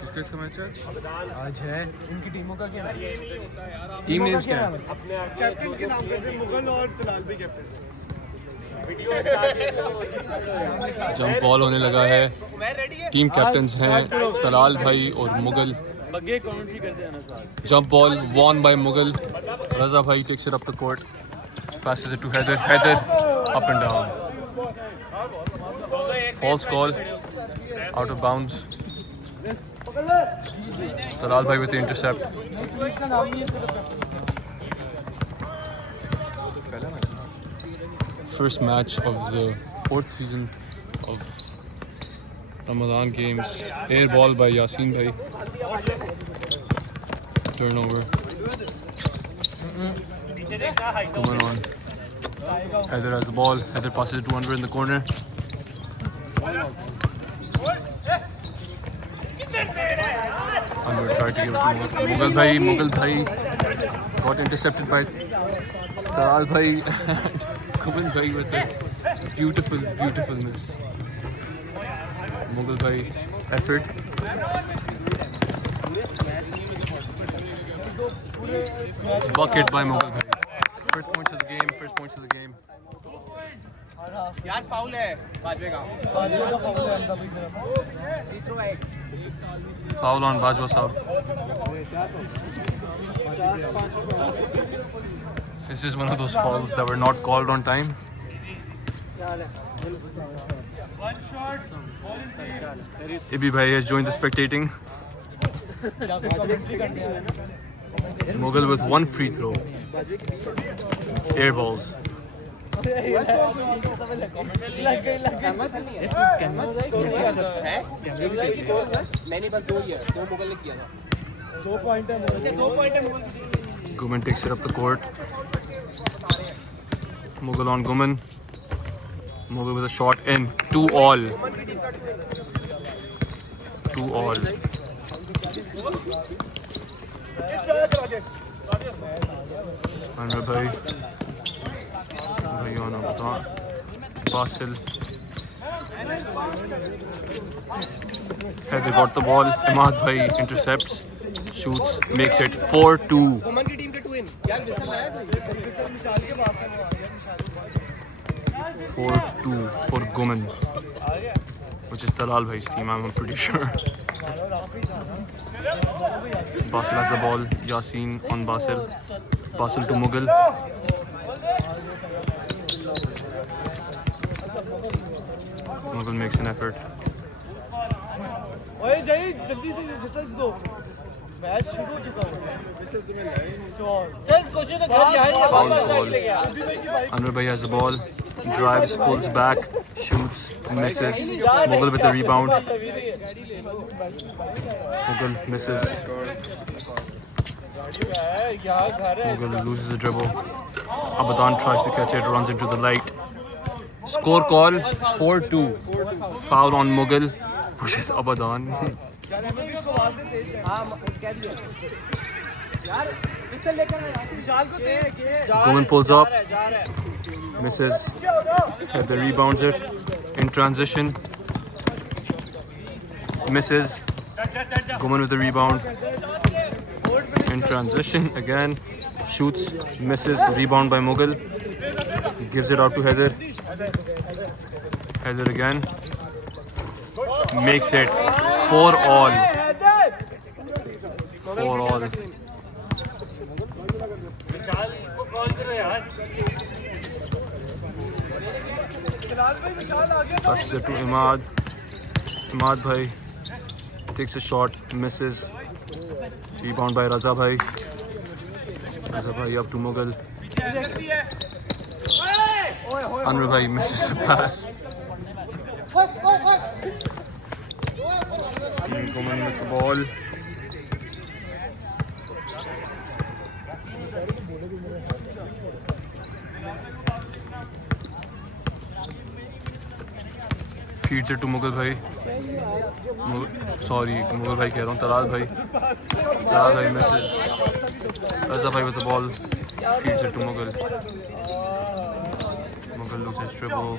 किसका इसका मैच है आज है इनकी टीमों का क्या टीम नेम्स क्या है कैप्टन के नाम करते हैं, मुगल और तलाल भी कैप्टन। जंप बॉल होने लगा है। टीम कैप्टन्स हैं तलाल भाई और Mughal. Jump ball won by Mughal. Raza भाई takes it up the court, passes it to Heather up and down, false call, out of bounds. Talal भाई with the intercept. First match of the fourth season of Ramadan games. Air ball by Yasin bhai. Turnover. Coming on. Heather has the ball. Heather passes it to Anwar in the corner. Anwar tried to give it to Mughal bhai. Mughal bhai got intercepted by Talal bhai. Kuman bhai with a beautiful miss. Mughal bhai effort. Bucket by Mughal bhai. First points of the game. यार foul है बाजवे का Foul on Bajwa sahab. This is one of those fouls that were not called on time. Ibi bhai has joined the spectating. Mughal with one free throw. Air balls. मैंने बस दो मुगल ने किया था 2 point है Guman takes it up the court. Mughal on Guman. Mughal with a shot in. 2 all. Anwar bhai. Bhai on Abadan. Basil. Heather got the ball. Imad bhai intercepts. Shoots. Makes it 4-2. गुमन की team के 2 इन यार whistle है 4-2 for Guman, which is Talal bhai's team, I'm pretty sure. Basil has the ball. Yasin on Basil. Basil to Mughal. Mughal makes an effort. ओए जय जल्दी से whistle दो, match शुरू हो चुका है। चल कोशिश तो कर Foul ball. Anwar bhai has the ball. Drives, pulls back, shoots, misses. Mughal with the rebound. Mughal misses. Mughal loses the dribble. Abadan tries to catch it, runs into the light. Score call 4-2. Foul on Mughal, which is Abadan. Guman pulls up, misses. Heather rebounds it in transition. Misses. Guman with the rebound. In transition again. Shoots, misses. Rebound by Mughal. Gives it out to Heather. Heather again. Makes it 4 all. 4 all. Passes it to Imad. Imad bhai takes a shot, misses. Rebound by Raza bhai. Raza bhai up to Mughal. Anwar bhai misses the pass. Guman with the ball. Feeds it to Mughal bhai. Mughal bhai कह रहा हूँ, Talal bhai misses. Raza bhai with the ball. Feeds it to Mughal. Mughal loses dribble.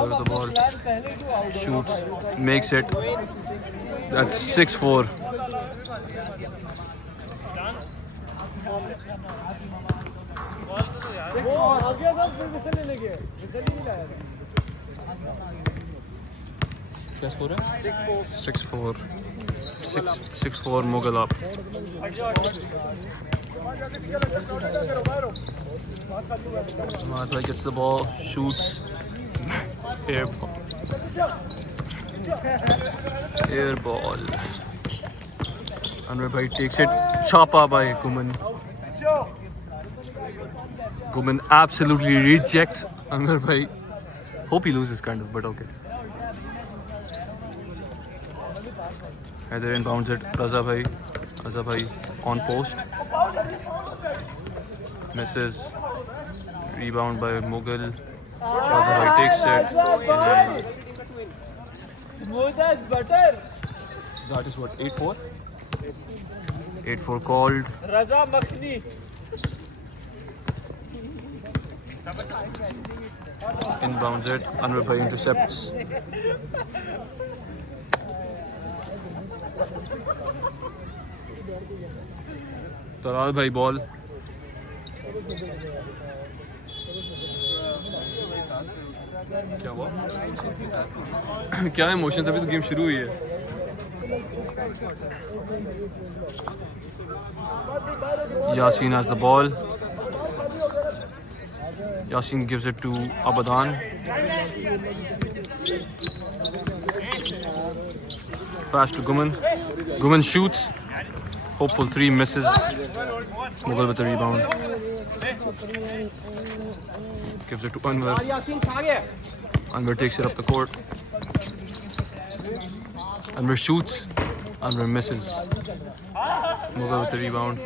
Over the ball. Shoots. Makes it. That's 6-4. क्या score है? 6-4. 6-4 Mughal up. Madhai gets the ball, shoots, air ball. Air ball. Anwar Bhai takes it, chapa by Guman. Guman absolutely rejects Anwar Bhai. Hope he loses kind of, but okay. Haider inbounds it, Raza Bhai. Raza Bhai on post. Misses. Rebound by Mughal. Raza Bhai takes it. And Smooth as butter. that is what, 8-4? 8-4 called. Raza Makhni. Inbounds it. Anwar Bhai intercepts. Talal Bhai ball. क्या हुआ? क्या emotions? अभी तो game शुरू हुई है. Yasin has the ball. Yasin gives it to Abadan. Pass to Guman. Guman shoots. Hopeful three, misses. Mughal with the rebound. Gives it to Anwar. Anwar takes it up the court. Anwar shoots. Anwar misses. Mughal with the rebound.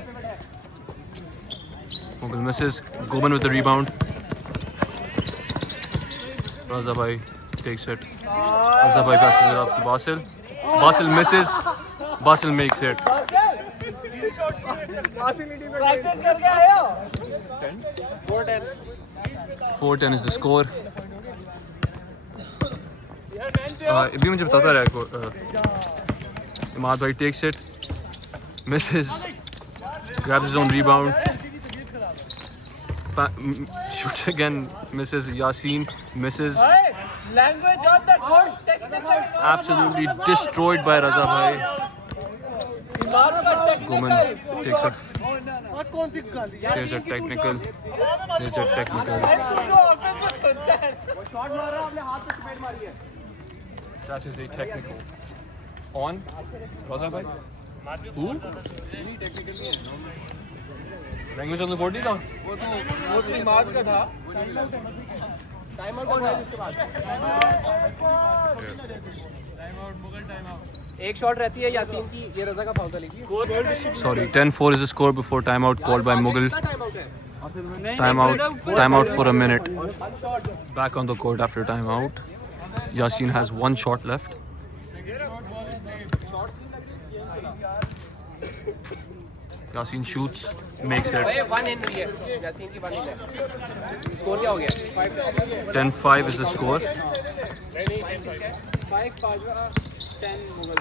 Mughal misses. Guman with the rebound. Raza Bhai takes it. Raza Bhai passes it up to Basil. Basil misses. Basil makes it. 4-10 is the score. अभी मुझे बताता रहा Imad Bhai takes it, misses, grabs his own rebound, shoots again, misses. Yasin misses. Language on the court. Absolutely destroyed by Raza Bhai. Guman takes a there's a technical. There's a technical. That is a technical. On Raza Bhai. Who? Language on the board नहीं था? वो तो इमाद का था. Time out हुआ इसके बाद. एक शॉट रहती है यासीन की, ये रजा का फाउल था लेकिन. Sorry, 10-4 is the score before timeout called by Mughal. Timeout for a minute. Back on the court after timeout. Yasin has one shot left. Yasin shoots, makes it. 10-5 is the score. 5-10 Mughal.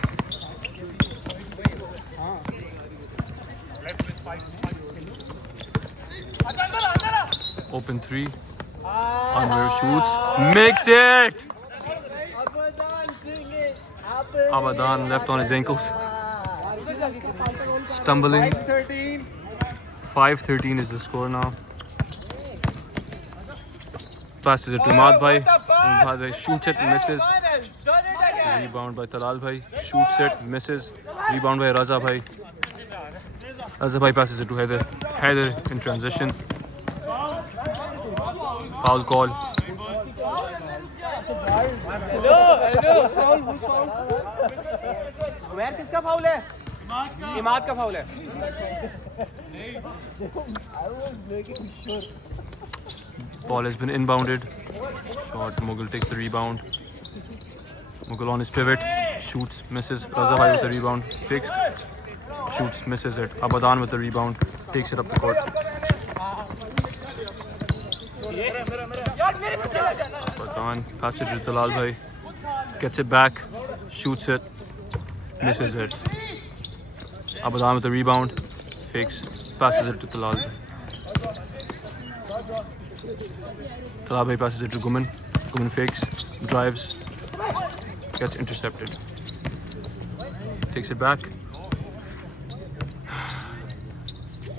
Open three. Anwar shoots, makes it. Abadan left on his ankles. Stumbling. 5-13 is the score now. Passes it to Imad Bhai. Imad Bhai shoots it, misses. Rebound by Talal Bhai. Shoots it, misses. Rebound by Raza Bhai. Raza Bhai passes it to Haider. Haider in transition. Foul call. Umair किसका foul है? इमाद का foul है. Ball has been inbounded. Shot. Mughal takes the rebound. Mughal on his pivot. Shoots. Misses. Raza Bhai with the rebound. Fixed. shoots, misses it. Abadan with the rebound, takes it up the court. Abadan passes it to Talal bhai, gets it back, shoots it, misses it. Abadan with the rebound, fakes, passes it to Talal. Talal bhai passes it to Guman. Guman fakes, drives, gets intercepted. Takes it back.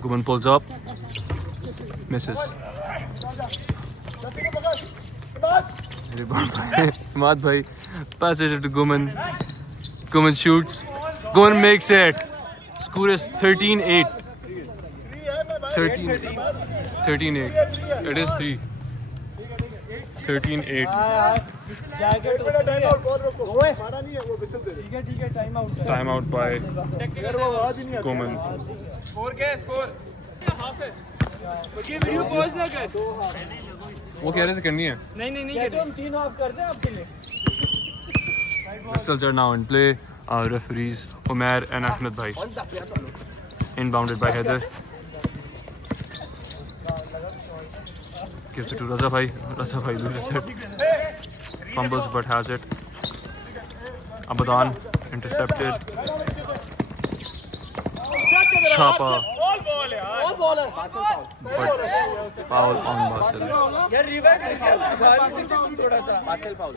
Guman pulls up, misses. Samad bhai passes it to Guman. Guman shoots. Guman makes it. Score is 13-8. 13-8. It is 3. 13-8. Jacket time out और रोको ओए मारा नहीं है वो whistle दे ठीक है time out Time out by यार वो आवाज ही नहीं आती Guman. स्कोर क्या है स्कोर ये वीडियो पॉज ना कर वो कह रहे थे करनी है. नहीं कर हम 3 ऑफ कर दें आपके लिए Pistols are now in play. Our referees Umair and Ahmed bhai. Inbounded by Heather. Gives it to Raza bhai. Raza bhai loses it. Fumbles but has it. Abadan intercepted. Chapa. और ball है But foul on Basil. यार revive करके आप दिखा नहीं सकते तुम थोड़ा सा parcel foul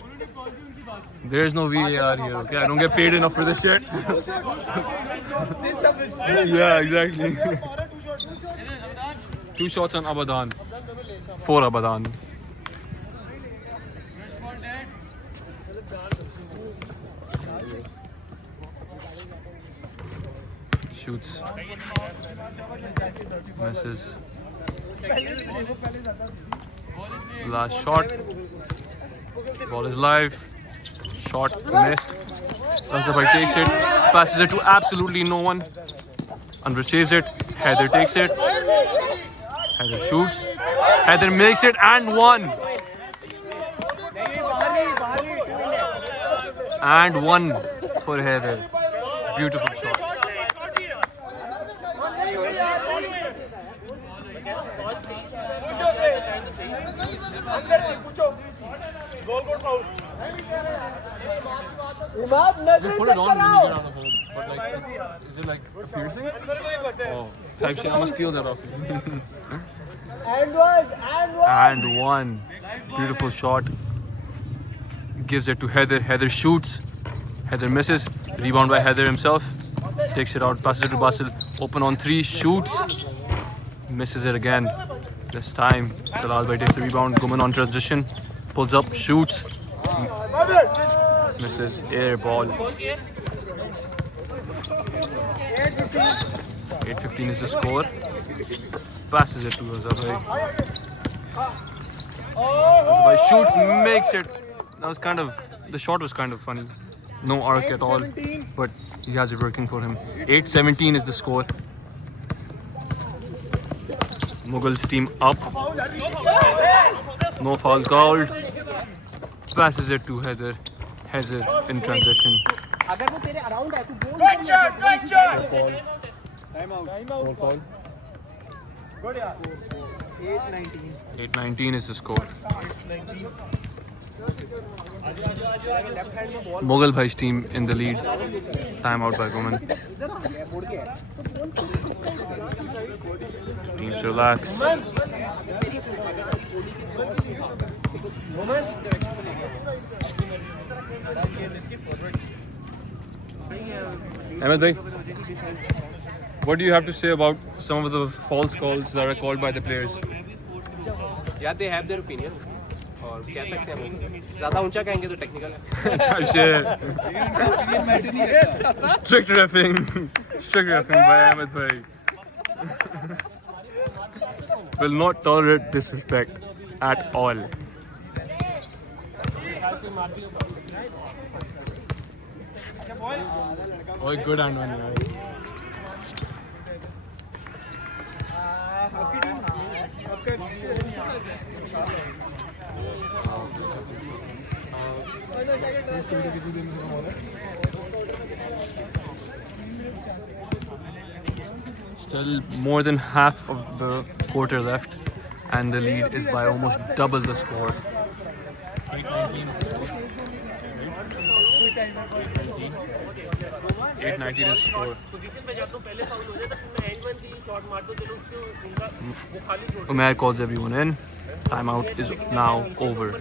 There is no VAR here. Okay, I don't get paid enough for this shit. Yeah, exactly. 2 shots on Abadan. 4 Abadan. Shoots. Misses. Last shot. Ball is live. Shot missed. Razafai takes it. Passes it to absolutely no one. Anwar saves it. Heather takes it. Heather shoots. Heather makes it and one. And one for Heather. Beautiful shot. Imad नजर Put it on when you get out of home. But like, is it like a piercing? Oh, type shit. I must steal that off you. And one. Beautiful shot. Gives it to Heather. Heather shoots. Heather misses. Rebound by Heather himself. Takes it out. Passes it to Basil. Open on 3. Shoots. Misses it again. This time, Talal bhai takes the rebound. Guman on transition. Pulls up. Shoots. Misses. Air ball. 8:15 is the score. Passes it to Razafai. Razafai shoots, makes it. That was kind of, the shot was kind of funny. No arc at all, but he has it working for him. 8:17 is the score. Mughals team up. No foul called. Passes it to Heather. Heather in transition. अगर वो तेरे around है तू बोल Roll call. 8:19 is the score. Mughal Bhai's team in the lead. Time out by Guman. Teams relax. Ahmed bhai, what do you have to say about some of the false calls that are called by the players? यार they have their opinion और कह सकते हैं वो ज्यादा ऊंचा कहेंगे तो टेक्निकल है Strict refing by Ahmed bhai. Will not tolerate disrespect at all. Oh, good and one. Still more than half of the quarter left, and the lead is by almost double the score. 819 is score. Umair calls everyone in. Timeout is now over.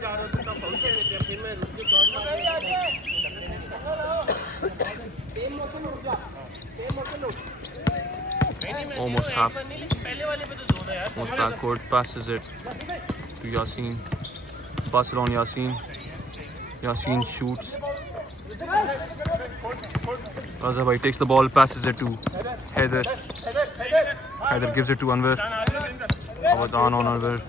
Almost half. Almost backcourt. Passes it to Yasin. Pass it on Yasin. Yasin shoots. Raza takes the ball, passes it to Haider. Haider gives it to Anwar. Abadan on Anwar.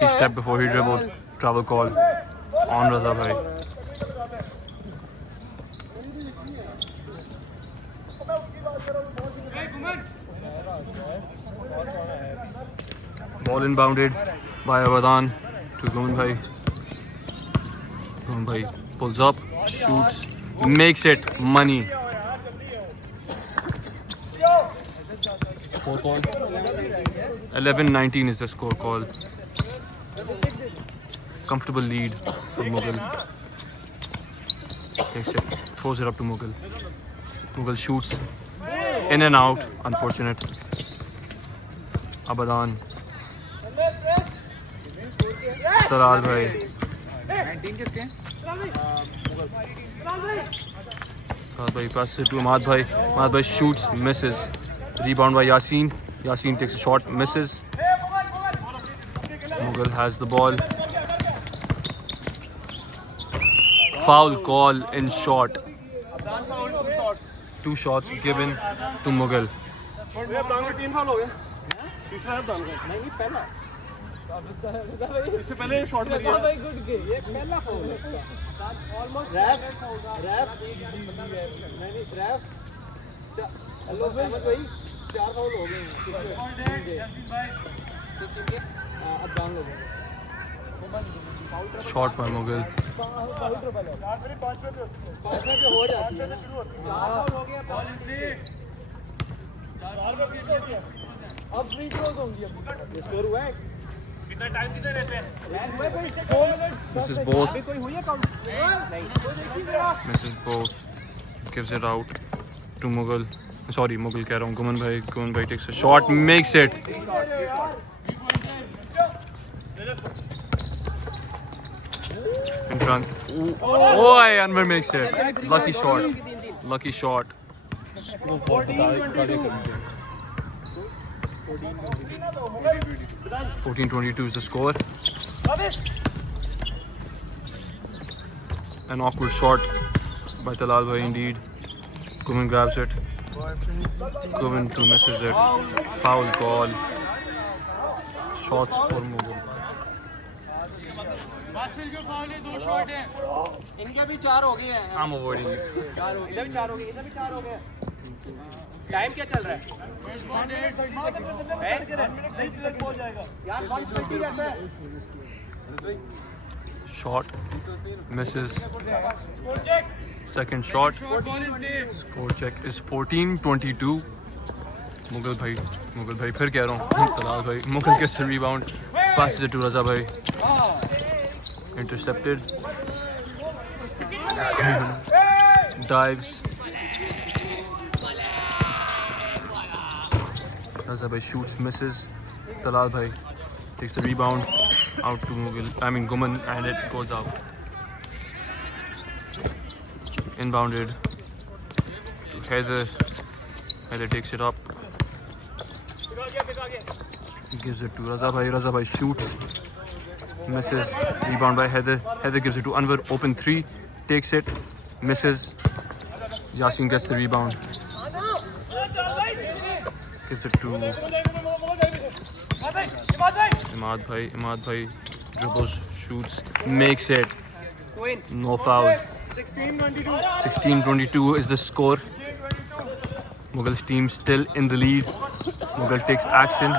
He stepped before he dribbled. Travel call on Raza bhai. Ball inbounded by Abadan to Guman bhai. Guman bhai pulls up, shoots, makes it money. Score call. 11-19 is the score call. Comfortable lead for Mughal. Takes it, throws it up to Mughal. Mughal shoots in and out. Unfortunate. Abadan. Talal bhai. Talal bhai passes it to Ahmad bhai. Ahmad bhai shoots, misses. Rebound by Yasin. Yasin takes a shot, misses. Mughal has the ball. Foul call in shot. 2 shots given to Mughal. इससे पहले shot लगी है भाई good game ये पहला foul है almost rap नहीं rap hello Ahmad भाई 4 फाउल हो गए हैं अब डाउन हो गए Shot by Mughal. 5 पे हो जाती है 4 फाउल हो गया अब फ्री थ्रोज होंगी अब ये स्कोर हुआ है कितना टाइम किधर रहते हैं Misses both. कोई हुई है काउंट नहीं Misses both. Gives it out to Mughal. Sorry, Mughal कह रहा हूँ. Guman bhai takes a shot, makes it. In front. Oh, Anwar makes it. Lucky shot. Lucky shot. 14-22 is the score. An awkward shot by Talal bhai indeed. Guman grabs it. Guman too misses it. Foul call. Shots for Mughal. इनके भी 4 हो गए हैं I'm avoiding it. इधर भी 4 हो गए इधर भी 4 हो गए टाइम क्या चल रहा है यार 120 रहता है Shot. Misses. Second shot. Score check is 14-22. Mughal bhai फिर कह रहा हूँ. Talal bhai. Mughal gets the rebound. Passes it to Raza bhai. Intercepted. Dives. Raza bhai shoots, misses. Talal bhai takes the rebound out to Guman, and it goes out. Inbounded to Haider. Haider takes it up. Gives it to Raza bhai. Raza bhai shoots. Misses. Rebound by Haider. Haider gives it to Anwar. Open 3. Takes it. Misses. Yasin gets the rebound. Gives it to Imad bhai dribbles, shoots, makes it. No foul. 16-22 is the score. Mughal's team still in the lead. Mughal takes action.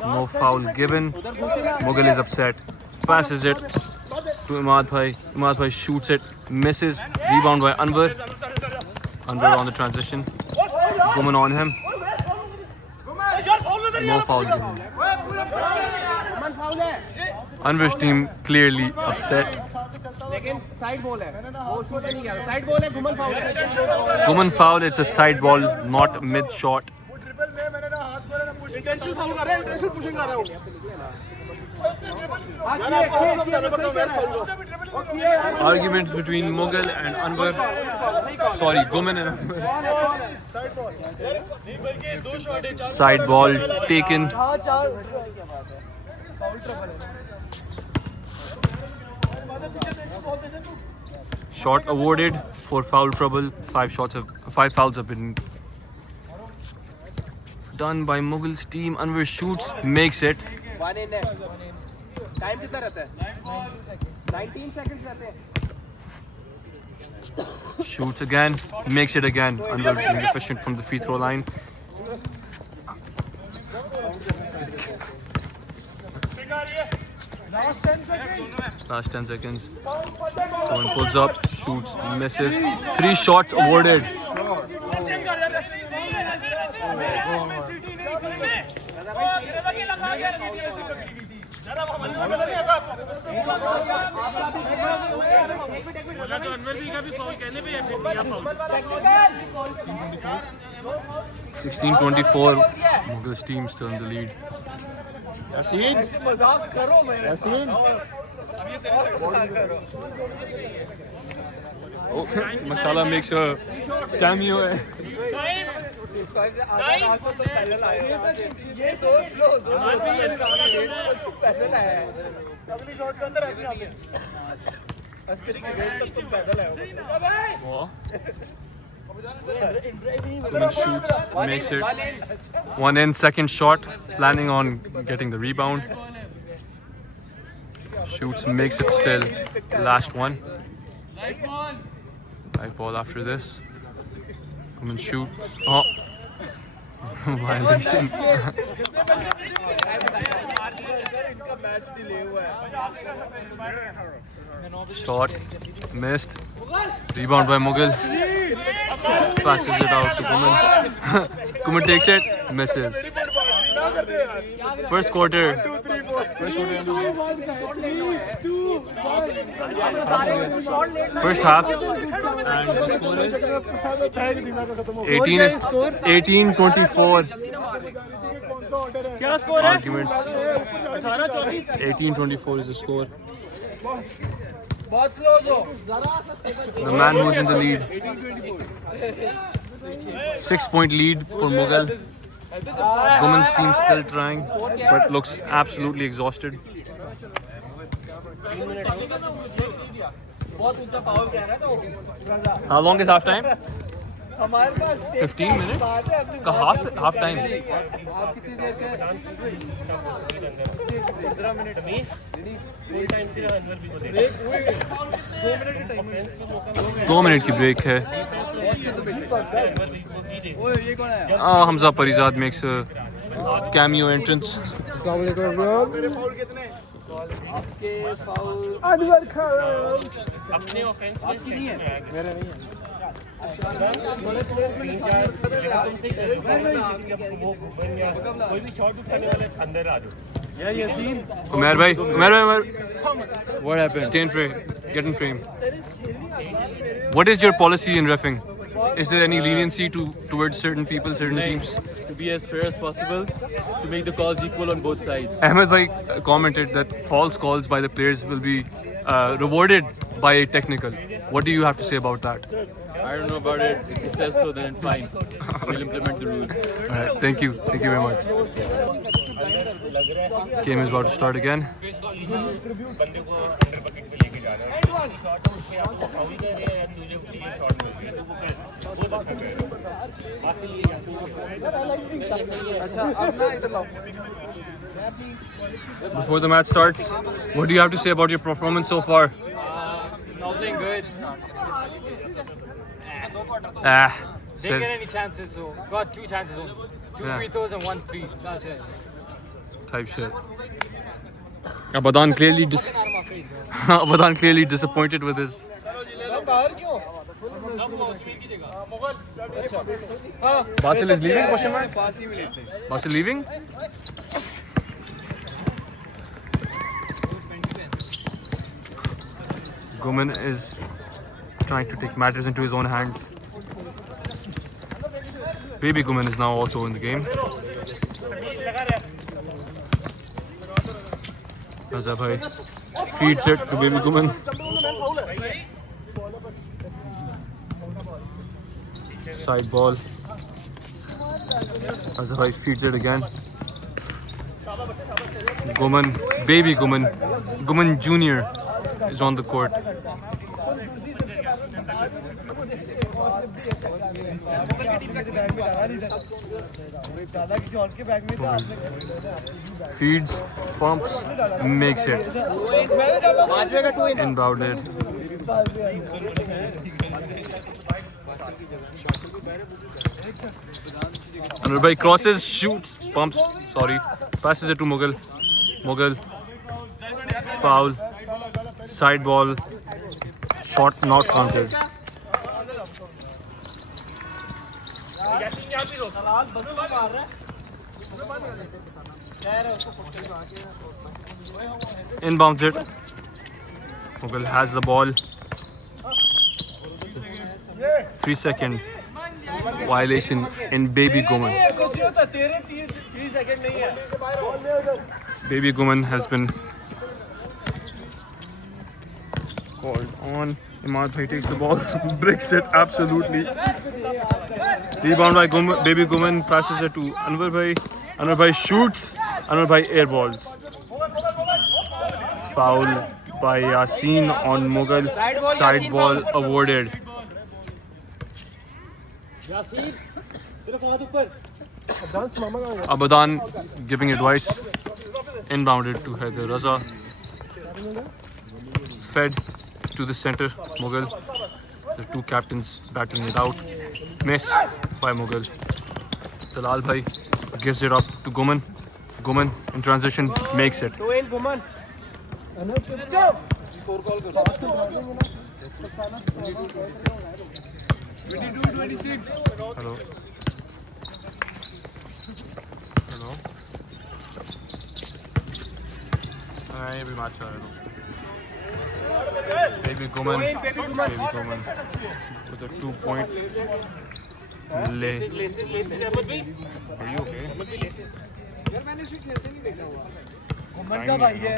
No foul given. Mughal is upset. Passes it to Imad Bhai. Imad Bhai shoots it, misses. Rebound by Anwar. Anwar on the transition. Guman on him. No foul given. Anwar's team clearly upset. लेकिन side ball है वो shoot नहीं किया side ball है गुमन foul है Guman foul, it's a side ball, not mid shot. Intention foul कर रहा है इंटेंशन पुशिंग कर रहा है Argument between Mughal and Anwar. Sorry, Guman and Anwar. Side ball taken. Shot awarded for foul trouble. Five fouls have been done by Mughal's team. Anwar shoots, makes it. One in है time कितना रहता है 19 seconds रहते हैं Shoots again, makes it again. Anwar being efficient from the free throw line. Last 10 seconds. One pulls up, shoots, misses. 3 shots awarded. Sixteen 24. Mughal's team still in the lead. मजाक करो मेरे Oh, Mashallah makes a cameo. ये सोच लो पैदल है अगली shot के अंदर ऐसे आगे अस्करी के गेट तक तुम पैदल है Guman shoots, makes it. One in, second shot, planning on getting the rebound. Shoots, makes it still. Last one. Live ball after this. Guman shoots. Oh. Violation. Shot, missed. Rebound by Mughal. Passes it out to Guman. Guman takes it, misses. First quarter. First half. And the score is 18-24. क्या score है Arguments. 18-24 is the score. बहुत close हो The man who's in the lead. 6-point lead for Mughal. Guman's team still trying, but looks absolutely exhausted. बहुत ऊंचा foul कह रहा है तो How long is half time? हमारे पास 15 minutes? का half time? आप कितनी देर के 15 मिनट फुल टाइम के अंदर भी को दे 2 मिनट की ब्रेक है. ओए ये कौन है Hamza Parizad makes a cameo entrance. मेरे फाउल कितने आपके फाउल अनवर खान अपने ऑफेंस में आपकी नहीं है मेरे नहीं है कोई भी शॉट उठाने वाले अंदर आ जाओ Umair bhai. What happened? Stay in frame. Get in frame. What is your policy in reffing? Is there any leniency towards certain people, certain teams? To be as fair as possible, to make the calls equal on both sides. Ahmed bhai commented that false calls by the players will be rewarded by a technical. What do you have to say about that? I don't know about it. If he says so, then fine. We'll implement the rules. Alright, thank you very much. Game is about to start again. बंदे को under bucket पे लेके जा रहा है shot उसके आप foul कर रहे हैं तुझे उसके लिए शॉट मिल गया वो अच्छा अब ना इधर लाओ Before the match starts, what do you have to say about your performance so far? not playing good Ah, didn't says get any chances so got 2 chances only 2 Yeah. free throws and 1 free that's it type shit. Abadan clearly Abadan clearly disappointed with his. बाहर क्यों Basil is leaving? Question mark? Basil leaving? Guman is trying to take matters into his own hands. Baby Guman is now also in the game. Raza bhai feeds it to Baby Guman. Side ball. Raza bhai feeds it again. Guman, Baby Guman, Guman Jr. is on the court. Feeds, pumps, makes it. Inbounded. Anwar bhai crosses, shoots, pumps, sorry. Passes it to Mughal. Mughal. Foul. Side ball. Shot not counted. Inbounds it. Mughal has the ball. 3-second violation in Baby Guman. Baby Guman has been called on. Imad bhai takes the ball, bricks it absolutely. Rebound by Baby Guman, passes it to Anwar bhai. Anwar bhai shoots. Anwar bhai airballs. Foul by Yasin on Mughal. Side ball awarded. Abadan giving advice. Inbounded to Haider Raza. Fed to the center, Mughal. The two captains battling it out. Miss by Mughal. Talal bhai gives it up to Guman. Guman in transition makes it. Hello. Hello. ये भी match आ रहा है दोस्तों. Baby Guman with a 2-point lay. Are you okay? गुमन का भाई है,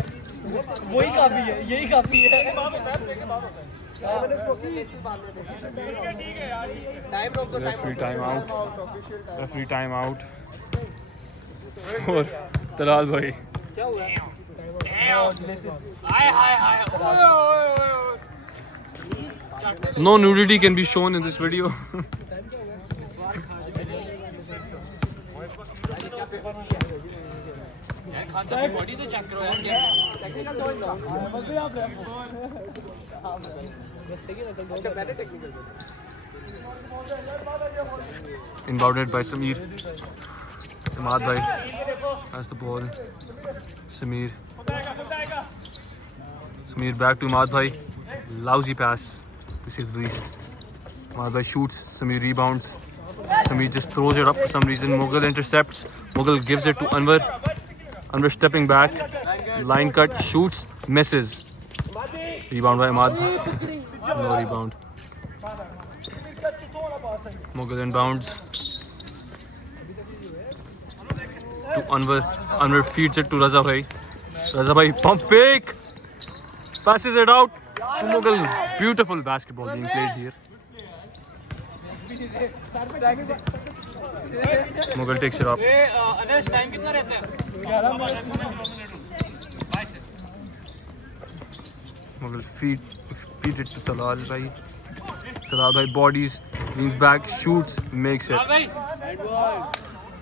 वही काफी है, यही काफी है. Referee time out. Referee time out. और तलाल भाई. No nudity can be shown in this video. Inbounded by Sameer. Imad bhai has the ball. Sameer back to Imad bhai. Lousy pass to say the least. Imad bhai shoots. Sameer rebounds. Sameer just throws it up for some reason. Mughal intercepts. Mughal gives it to Anwar. Anwar stepping back. Line cut. Shoots. Misses. Rebound by Imad. No rebound. Mughal inbounds to Anwar. Anwar feeds it to Raza bhai. Raza bhai pump fake. Passes it out to Mughal. Beautiful basketball being played here. Mughal takes it up. Mughal feed it to Talal bhai. Talal bhai bodies, leans back, shoots, makes it.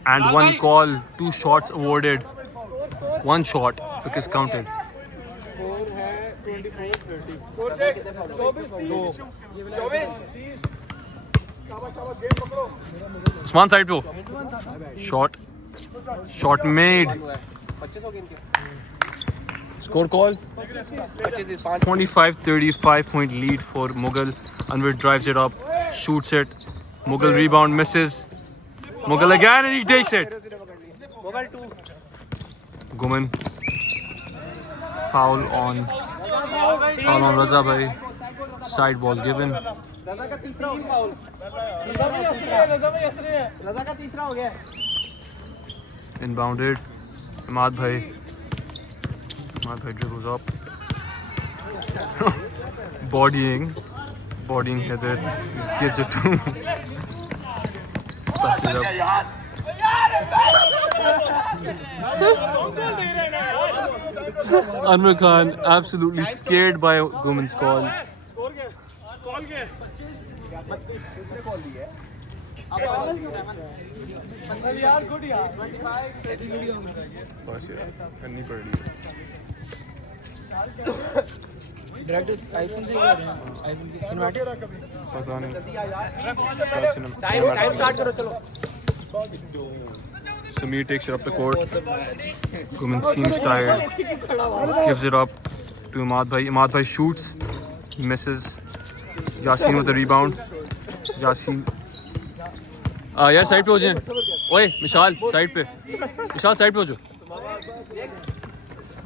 And one call, 2 shots awarded. 1 shot because counted. Usman side pe. Shot made. Score call. 25-35 point lead for Mughal. Anwar drives it up, shoots it. Mughal rebound misses. Mughal again and he takes it. Guman. Foul on Raza bhai. Side ball given. Inbounded. Imad bhai dribbles up. Bodying Heather. Gives it to passes it up. Anwar Khan absolutely scared by Guman's call. Direct iPhone से ही कर रहे हैं iPhone की cinematic पता नहीं time start करो चलो Sameer takes it up the court. Guman seems tired. Gives it up to Imad bhai. Imad bhai shoots, misses. Yasin with the rebound. Yasin. यार साइड पे हो जाए. ओए विशाल साइड पे. विशाल साइड पे हो जाओ.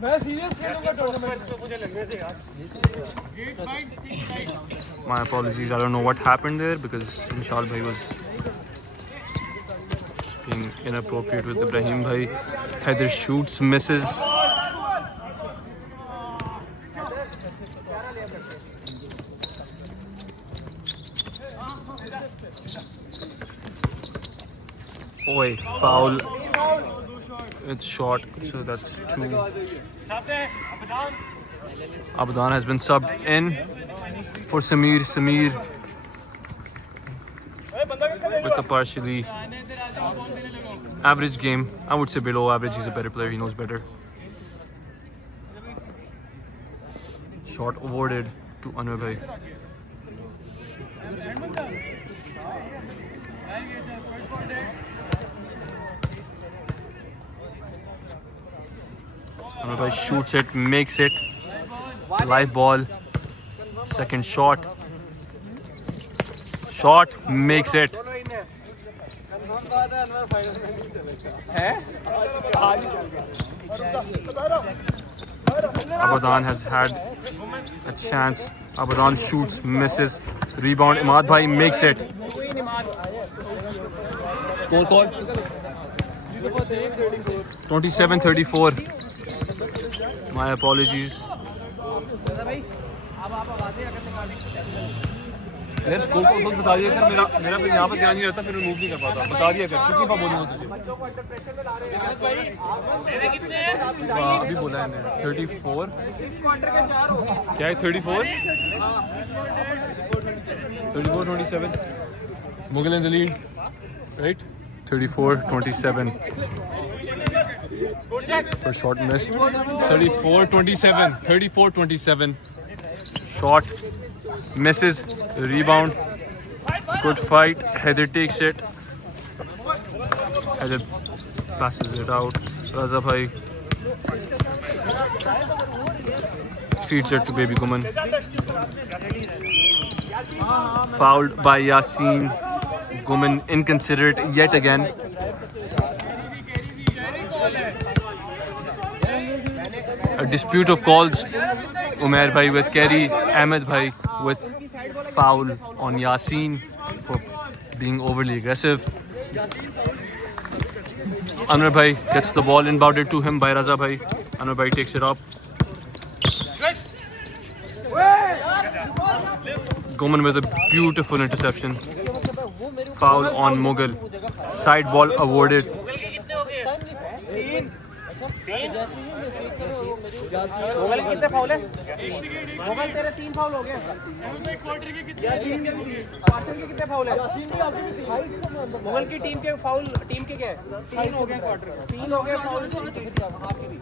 मैं सीरियस खेलूंगा टूर्नामेंट में मुझे लगने से यार. My apologies. I don't know what happened there because Vishal bhai was being inappropriate with Ibrahim bhai. Heather shoots, misses. Oi, foul. It's short, so that's 2. Abadan has been subbed in for Sameer. Sameer with a partially average game. I would say below average. He's a better player. He knows better. Shot awarded to Anwar bhai. Anwar bhai shoots it, makes it. Live ball. Second shot. Shot, makes it. Abadan has had a chance. Abadan shoots, misses. Rebound, Imad bhai makes it. Score call. 27-34. My apologies. यार score को खुद बता दिया sir. मेरा फिर यहाँ पर ध्यान नहीं रहता, फिर मूव नहीं कर पाता. बता दिया सर कितनी बार बोलूँ तुझे. अभी बोला है मैंने 34. क्या है 34? 34-27. Mughal in the lead, right? 34-27. For short missed. 34-27. 34-27. Short misses. Rebound. Good fight. Heather takes it. Heather passes it out. Raza bhai feeds it to Baby Guman. Fouled by Yasin. Guman inconsiderate yet again. A dispute of calls. Umair bhai with carry. Ahmed bhai with foul on Yasin for being overly aggressive. Anwar bhai gets the ball inbounded to him by Raza bhai. Anwar bhai takes it up. Guman with a beautiful interception. Foul on Mughal. Side ball awarded. Mughal कितने foul है? मुगल तेरे 3 foul हो गए. Quarter के कितने foul है? मुगल की team के फाउल टीम के क्या है? 3 हो गए क्वार्टर में. 3 हो गए फाउल आपके भी.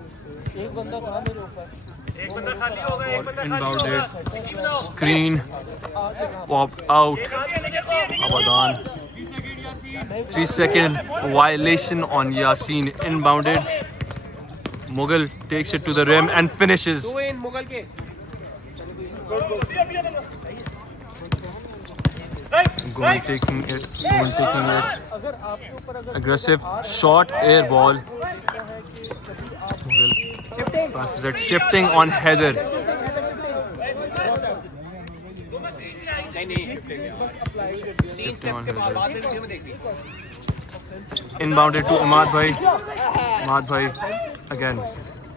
एक बंदा कहां मेरे ऊपर. एक बंदा खाली हो गया. एक बंदा Inbounded. Screen. Popped out. Abadan. 3-second violation on Yasin. Inbounded. Mughal takes it to the rim and finishes. Two in Mughal के. Guman taking it. Aggressive shot, air ball. Mughal passes it, shifting on Heather. Shifting on Heather. Inbounded to Ahmad Bhai. Ahmad Bhai again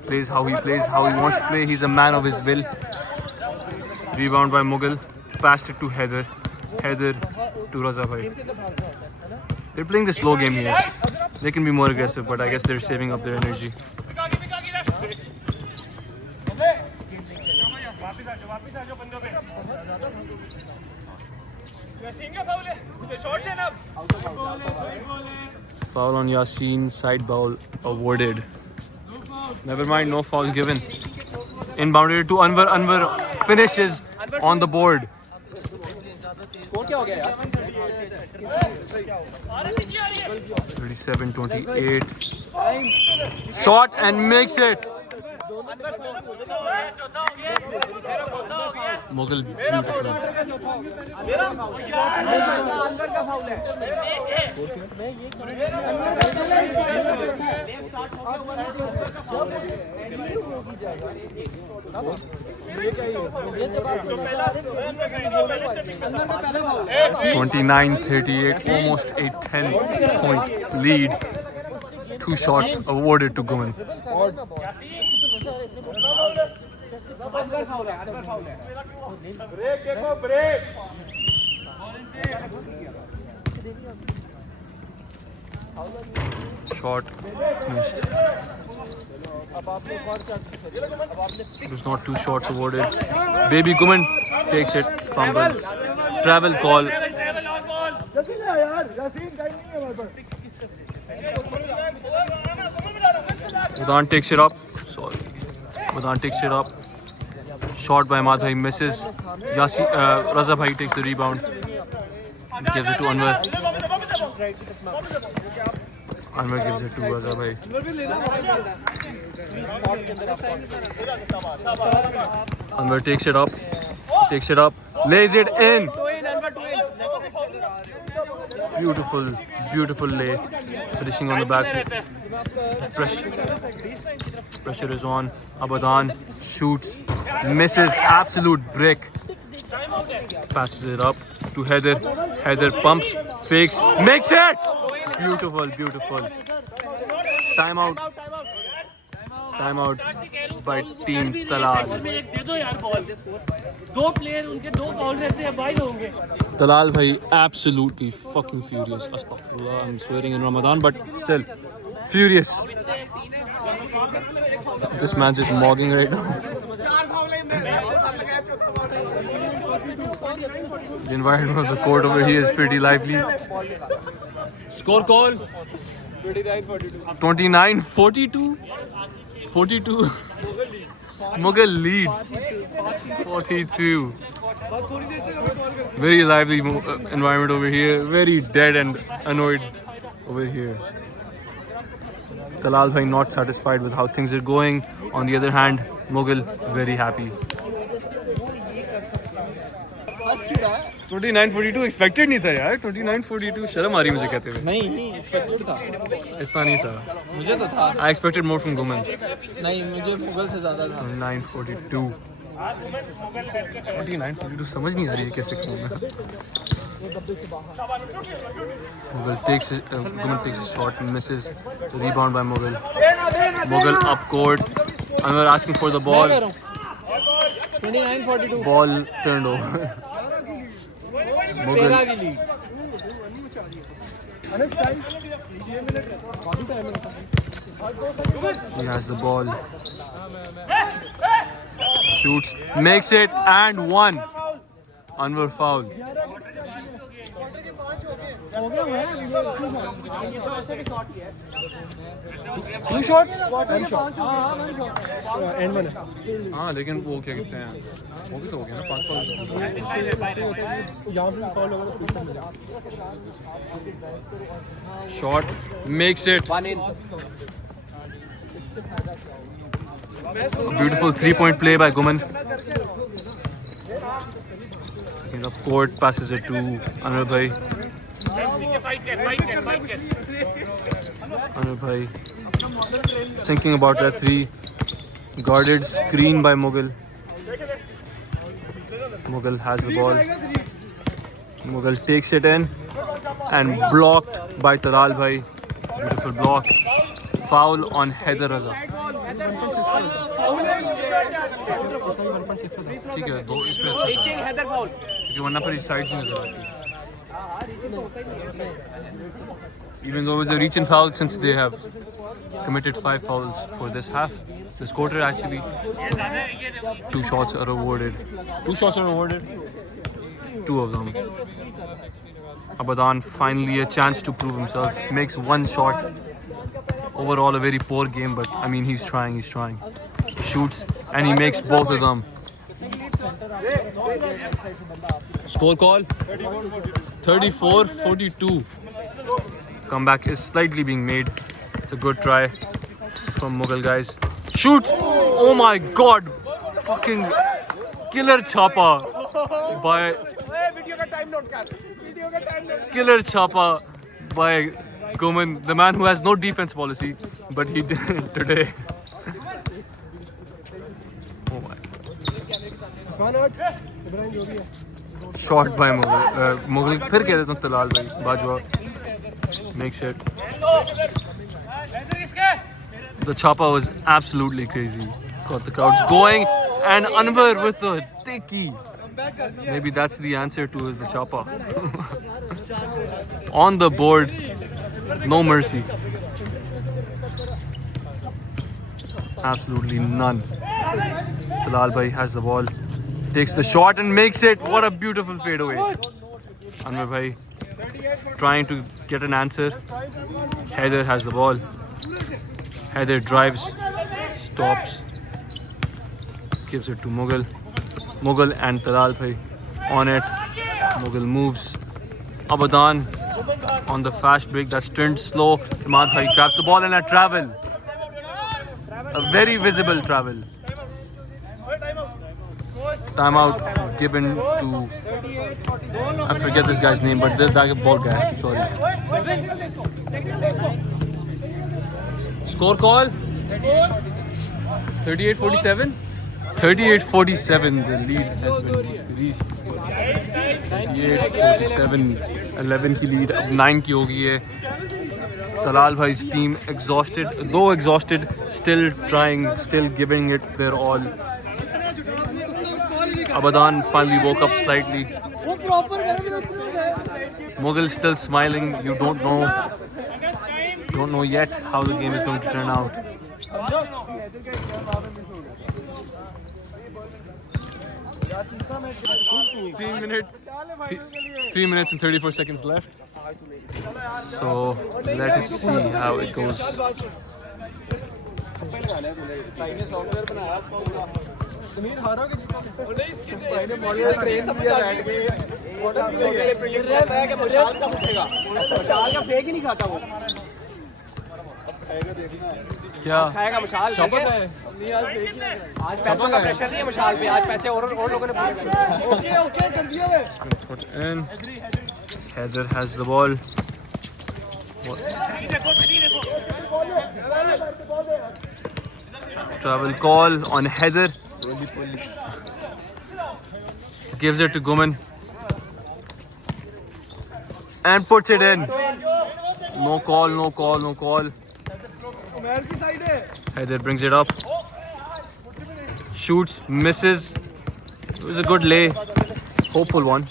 plays how he wants to play. He's a man of his will. Rebound by Mughal. Passed it to Heather. Heather to Raza Bhai. They're playing the slow game here. They can be more aggressive, but I guess they're saving up their energy. Foul on Yasin, side ball awarded. Never mind, no foul given. Inbounded to Anwar. Anwar finishes on the board. Score क्या हो गया यार? 37-28. Shot and makes it. Mughal beautiful. अंदर का foul है. ये जब आप 29-38, almost a 10-point lead. 2 shots awarded to Guman. Shot missed. There's not 2 shots awarded. Baby Guman takes it from the travel call. Madan takes it up. Sorry. Madan takes it up. Shot by Ahmad Bhai misses. Raza Bhai takes the rebound. Gives it to Anwar. Anwar gives it to Raza Bhai. Anwar takes it up. Takes it up. Lays it in. Beautiful, beautiful lay. Finishing on the back. Pressure is on. Abadan shoots. Misses. Absolute brick. Passes it up to Heather. Heather pumps. Fakes. Makes it! Beautiful, beautiful. Timeout. Timeout by Team Talal. दो player उनके दो foul रहते हैं भाई होंगे. Talal bhai absolutely fucking furious. Astaghfirullah, I'm swearing in Ramadan, but still furious. This man's just mogging right now. The environment of the court over here is pretty lively. Score call 29-42. 42. Mughal lead 42. Very lively environment over here. Very dead and annoyed over here. Talal bhai not satisfied with how things are going. On the other hand, Mughal very happy. 29-42 expected नहीं था यार. 29-42 शर्म आ रही मुझे कहते हुए. नहीं expected था. इतना नहीं था. मुझे तो था. I expected more from Guman. नहीं मुझे मुगल से ज्यादा था. 29-42. 29-42 समझ नहीं आ रही है कैसे कहूँ मैं. Mughal takes a shot and misses. Rebound by Mughal. Mughal up court. Anwar asking for the ball. 29-42. Ball turned over. Mughal. He has the ball. Shoots, makes it, and 1. Anwar foul. Two shots? हाँ लेकिन वो क्या कहते हैं वो भी तो हो गया ना 5 foul. Shot makes it. A beautiful 3-point play by Guman. In up court, passes it to Anwar Bhai. Anwar Bhai thinking about that 3. Guarded screen by Mughal. Mughal has the ball. Mughal takes it in and blocked by Talal Bhai. Beautiful block. Foul on Haider Raza. ठीक है दो इसमें अच्छा Haider foul क्योंकि वरना पर इस side से नजर आती है. Even though it was a reach and foul, since they have committed 5 fouls for this half, this quarter actually, 2 shots are awarded. 2 shots are awarded. 2 of them. Abadan finally a chance to prove himself. Makes 1 shot. Overall a very poor game, but I mean he's trying. He shoots and he makes both of them. Score call 34-42. Comeback is slightly being made. It's a good try from Mughal guys. Shoots! Oh my god! Fucking killer chapa by Guman, the man who has no defense policy, but he did today. Oh my. Shot by Mughal. Mughal फिर कह देता हूँ तलाल भाई Bajwa makes it. The chopper was absolutely crazy. Got the crowds going and Anwar with the tikki. Maybe that's the answer to the chopper. On the board, no mercy. Absolutely none. Talal Bhai has the ball, takes the shot and makes it. What a beautiful fadeaway. Anwar Bhai trying to get an answer. Haider has the ball. Haider drives, stops, gives it to Mughal. Mughal and Talal Bhai on it. Mughal moves. Abadan on the fast break that's turned slow. Imad Bhai grabs the ball and a travel. A very visible travel. Timeout given to, I forget this guy's name, but this ball guy. Sorry. Score call 38-47. 38-47. The lead has been reached. 38-47. 11 की lead अब 9 की हो गई है. Talal Bhai's team exhausted, though exhausted, still trying, still giving it their all. Abadan finally woke up slightly. Mughal still smiling. You don't know yet how the game is going to turn out. 3 minutes and 34 seconds left. So let us see how it goes. क्या खाएगा मशाल आज पैसों का pressure नहीं है मशाल पे, आज पैसे और लोगों ने ओके कर दिया है. Haider has the ball. Travel call on Haider. Gives it to Guman and puts it in. No call. Haider brings it up. Shoots, misses. It was a good lay. Hopeful one.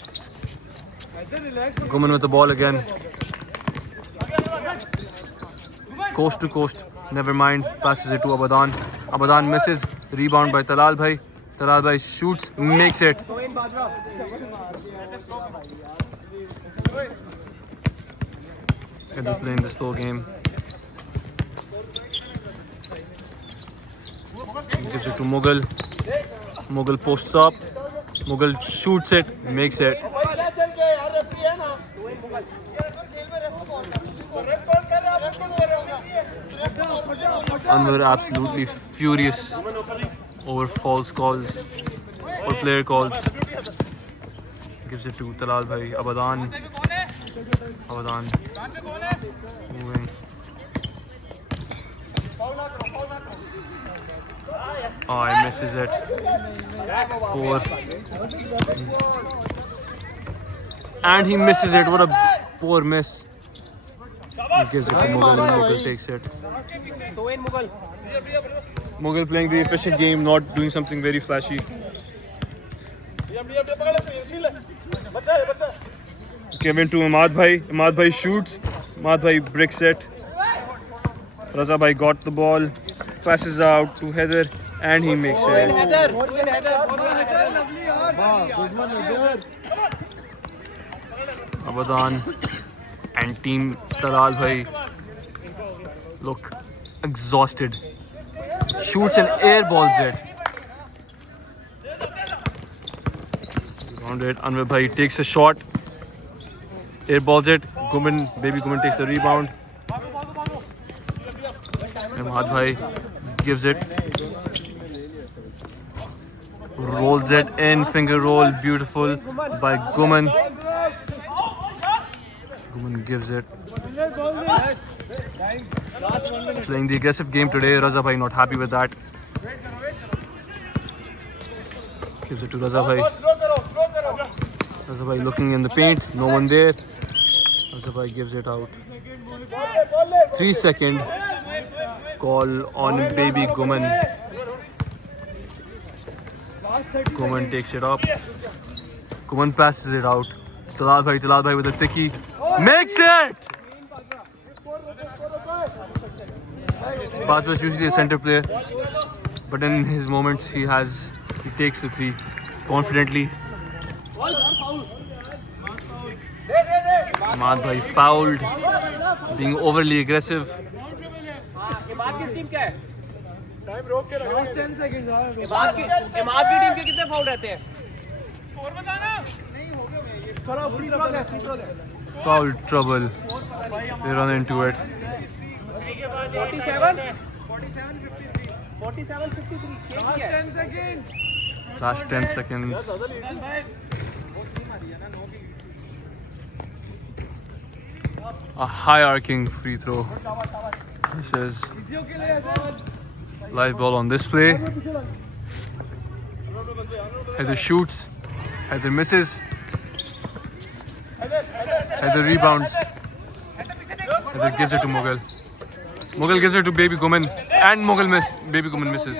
Guman with the ball again. Coast to coast. Never mind. Passes it to Abadan. Abadan misses. Rebound by Talal Bhai. Talal Bhai shoots, makes it. And they're playing the slow game. Gives it to Mughal. Mughal posts up. Mughal shoots it, makes it. Anwar absolutely furious over false calls or player calls. Gives it to Talal bhai. Abadan moving. Oh, he misses it. Poor. And he misses it. What a poor miss. He gives it to Mughal. Mughal takes it. Mughal playing the efficient game, not doing something very flashy. Given to Imad Bhai. Imad Bhai shoots. Imad Bhai bricks it. Raza Bhai got the ball. Passes out to Heather. And he makes it. Abadan and team Talal Bhai look exhausted. Shoots and airballs it. Around it, Anwar Bhai takes a shot. Airballs it. Baby Guman takes the rebound. Imad Bhai gives it. Rolls it in, finger roll, beautiful by Guman. Guman gives it. He's playing the aggressive game today. Raza Bhai not happy with that. Gives it to Raza Bhai. Raza Bhai looking in the paint, no one there. Raza Bhai gives it out. 3 second call on baby Guman. Guman takes it up. Guman passes it out. Talal Bhai with a thicky. Makes it! Bath was usually a center player, but in his moments he takes the three confidently. Imad Bhai fouled, being overly aggressive. Imad किस team का है? Time रोक के रखो 10 second Imad की team के कितने foul रहते हैं? स्कोर बताना। नहीं हो गया ये। चलो फ्री थ्रो ले। Foul trouble. They run into it. 47 53 Last 10 seconds. A high arcing free throw. This is live ball on display. Heather shoots. Heather misses. Heather rebounds. Heather gives it to Mughal. Mughal gives it to Baby Guman. And Mughal Baby Guman misses.